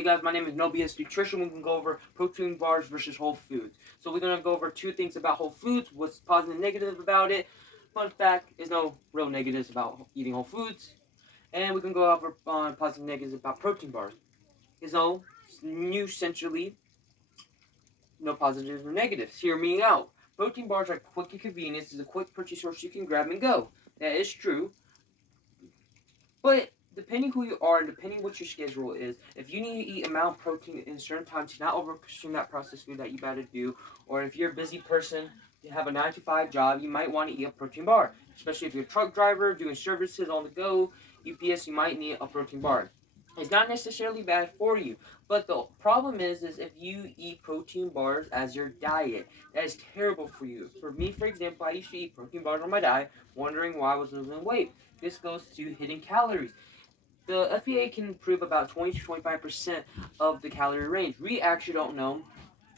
Hey guys, my name is NoBS Nutrition. We can go over protein bars versus whole foods. So we're going to go over two things about whole foods, what's positive and negative about it. Fun fact, there's no real negatives about eating whole foods. And we can go over positive and negatives about protein bars. So, new essentially, no positives or negatives. Hear me out. Protein bars are quick and convenient. It's a quick purchase source you can grab and go. That is true. But depending who you are and depending what your schedule is, if you need to eat amount of protein in certain times to not overconsume that processed food that you better do, or if you're a busy person, you have a 9 to 5 job, you might want to eat a protein bar. Especially if you're a truck driver, doing services on the go, UPS, you might need a protein bar. It's not necessarily bad for you, but the problem is if you eat protein bars as your diet, that is terrible for you. For me, for example, I used to eat protein bars on my diet, wondering why I was losing weight. This goes to hidden calories. The FDA can improve about 20 to 25% of the calorie range. We actually don't know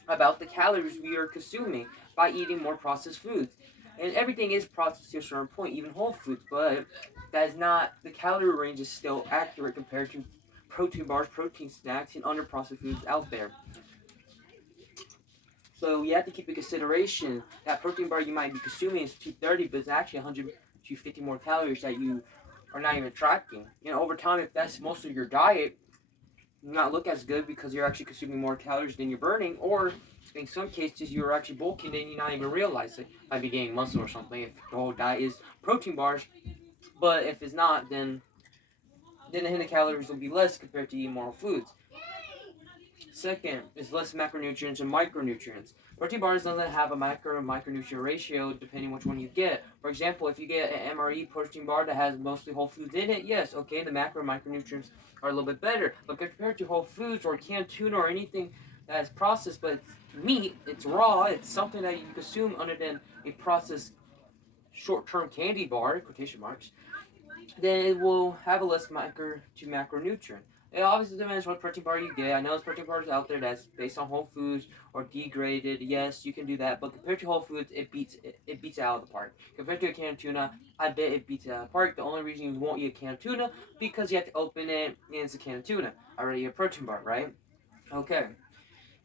about the calories we are consuming by eating more processed foods. And everything is processed to a certain point, even whole foods, but that is not, the calorie range is still accurate compared to protein bars, protein snacks, and other processed foods out there. So you have to keep in consideration that protein bar you might be consuming is 230, but it's actually 100 to 50 more calories that you are not even tracking. Over time, if that's most of your diet, you not look as good because you're actually consuming more calories than you're burning, or in some cases you're actually bulking and you not even realize it. Might be gaining muscle or something if the whole diet is protein bars. But if it's not, then the calories will be less compared to eating more foods. Second is less macronutrients and micronutrients. Protein bars doesn't have a macro and micronutrient ratio depending which one you get. For example, if you get an MRE protein bar that has mostly whole foods in it, yes, okay, the macro and micronutrients are a little bit better. But compared to whole foods or canned tuna or anything that is processed, but it's meat, it's raw, it's something that you consume other than a processed short-term candy bar, quotation marks, then it will have a less micro to macronutrient. It obviously depends what protein bar you get. I know there's protein bars out there that's based on whole foods or degraded. Yes, you can do that, but compared to whole foods, it beats it out of the park. Compared to a can of tuna, I bet it beats it out of the park. The only reason you won't eat a can of tuna because you have to open it and it's a can of tuna. I already eat a protein bar, right? Okay.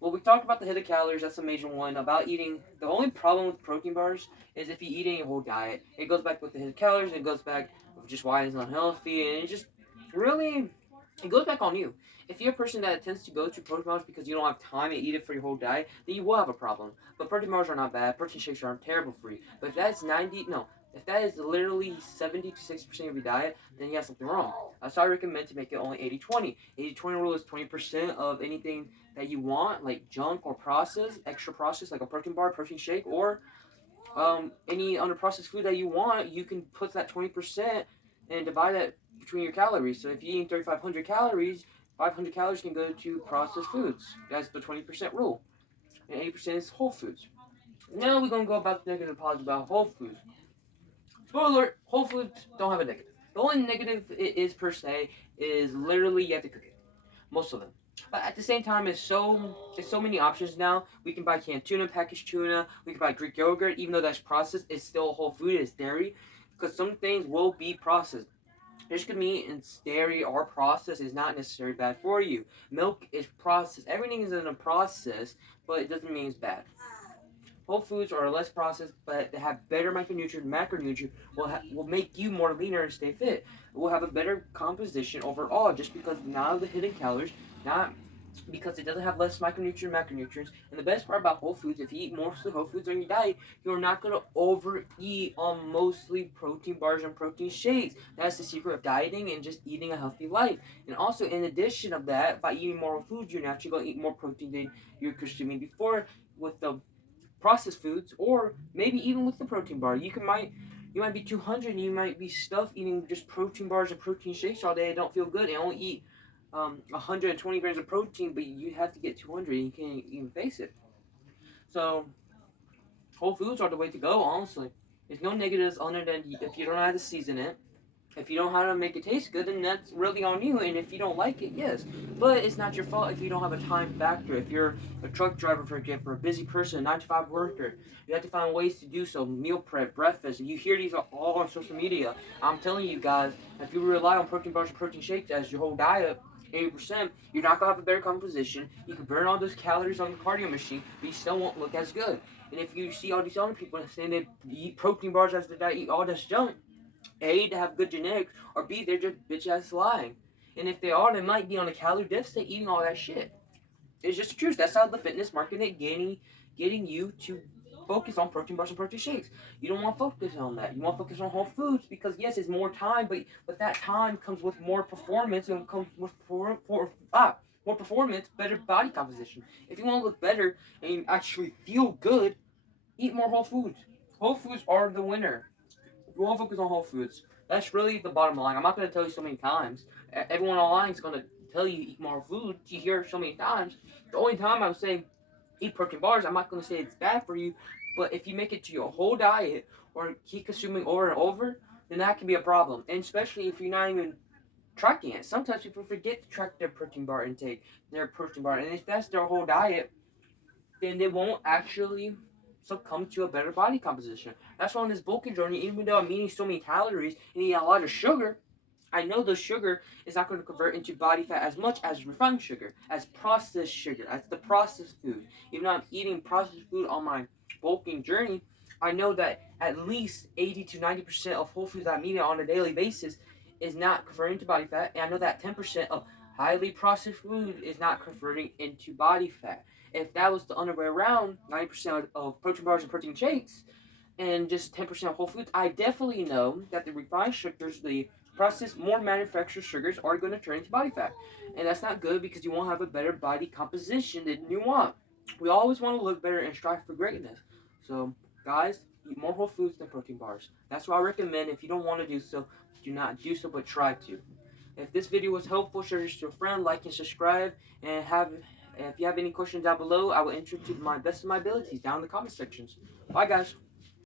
Well, we talked about the hidden calories. That's a major one. About eating, the only problem with protein bars is if you eat a whole diet. It goes back with the hidden calories. It goes back with just why it's unhealthy, and it just really, it goes back on you. If you're a person that tends to go to protein bars because you don't have time to eat it for your whole diet, then you will have a problem. But protein bars are not bad. Protein shakes aren't terrible for you. But if that's 90, no, if that is literally 70 to 60% of your diet, then you have something wrong. So I recommend to make it only 80-20. 80-20 rule is 20% of anything that you want, like junk or processed, extra processed, like a protein bar, protein shake, or any unprocessed food that you want, you can put that 20% and divide that between your calories. So if you're eating 3,500 calories, 500 calories can go to processed foods. That's the 20% rule. And 80% is whole foods. Now we're going to go about the negative positive about whole foods. Spoiler alert, whole foods don't have a negative. The only negative it is per se is literally you have to cook it. Most of them. But at the same time, there's so many options now. We can buy canned tuna, packaged tuna. We can buy Greek yogurt, even though that's processed. It's still a whole food. It's dairy, because some things will be processed. Fish meat and dairy are processed. Is not necessarily bad for you. Milk is processed. Everything is in a process, but it doesn't mean it's bad. Whole foods are less processed, but they have better micronutrient, macronutrient, will make you more leaner and stay fit. Will have a better composition overall, just because not of the hidden calories, not because it doesn't have less micronutrient, macronutrients. And the best part about whole foods, if you eat mostly whole foods on your diet, you're not going to overeat on mostly protein bars and protein shakes. That's the secret of dieting and just eating a healthy life. And also, in addition of that, by eating more foods, you're naturally going to eat more protein than you're consuming before with the processed foods, or maybe even with the protein bar. You might be 200 and you might be stuffed eating just protein bars and protein shakes all day and don't feel good and only eat 120 grams of protein, but you have to get 200 and you can't even face it. So whole foods are the way to go, honestly. There's no negatives other than if you don't know how to season it. If you don't know how to make it taste good, then that's really on you. And if you don't like it, yes. But it's not your fault if you don't have a time factor. If you're a truck driver, for example, a busy person, a 9 to 5 worker, you have to find ways to do so. Meal prep, breakfast. You hear these all on social media. I'm telling you guys, if you rely on protein bars and protein shakes as your whole diet, 80%, you're not going to have a better composition. You can burn all those calories on the cardio machine, but you still won't look as good. And if you see all these other people saying they eat protein bars as their diet, eat all this junk, A, to have good genetics, or B, they're just bitch ass lying. And if they are, they might be on a calorie deficit eating all that shit. It's just the truth. That's how the fitness market is getting you to focus on protein bars and protein shakes. You don't want to focus on that. You want to focus on whole foods because yes, it's more time, but that time comes with more performance and comes with more performance, better body composition. If you want to look better and you actually feel good, eat more whole foods. Whole foods are the winner. You want to focus on whole foods. That's really the bottom line. I'm not going to tell you so many times. Everyone online is going to tell you eat more food. You hear it so many times. The only time I'm saying eat protein bars, I'm not going to say it's bad for you. But if you make it to your whole diet or keep consuming over and over, then that can be a problem. And especially if you're not even tracking it. Sometimes people forget to track their protein bar intake, their protein bar. And if that's their whole diet, then they won't actually succumb to a better body composition. That's why on this bulking journey, even though I'm eating so many calories and eating a lot of sugar, I know the sugar is not going to convert into body fat as much as refined sugar, as processed sugar, as the processed food. Even though I'm eating processed food on my bulking journey, I know that at least 80 to 90% of whole foods I'm eating on a daily basis is not converting to body fat, and I know that 10% of highly processed food is not converting into body fat. If that was the other way around, 90% of protein bars and protein shakes, and just 10% of whole foods, I definitely know that the refined sugars, the processed, more manufactured sugars, are going to turn into body fat. And that's not good because you won't have a better body composition than you want. We always want to look better and strive for greatness. So, guys, eat more whole foods than protein bars. That's what I recommend. If you don't want to do so, do not do so, but try to. If this video was helpful, share this to a friend, like and subscribe, and if you have any questions down below, I will answer to my best of my abilities down in the comment sections. Bye, guys.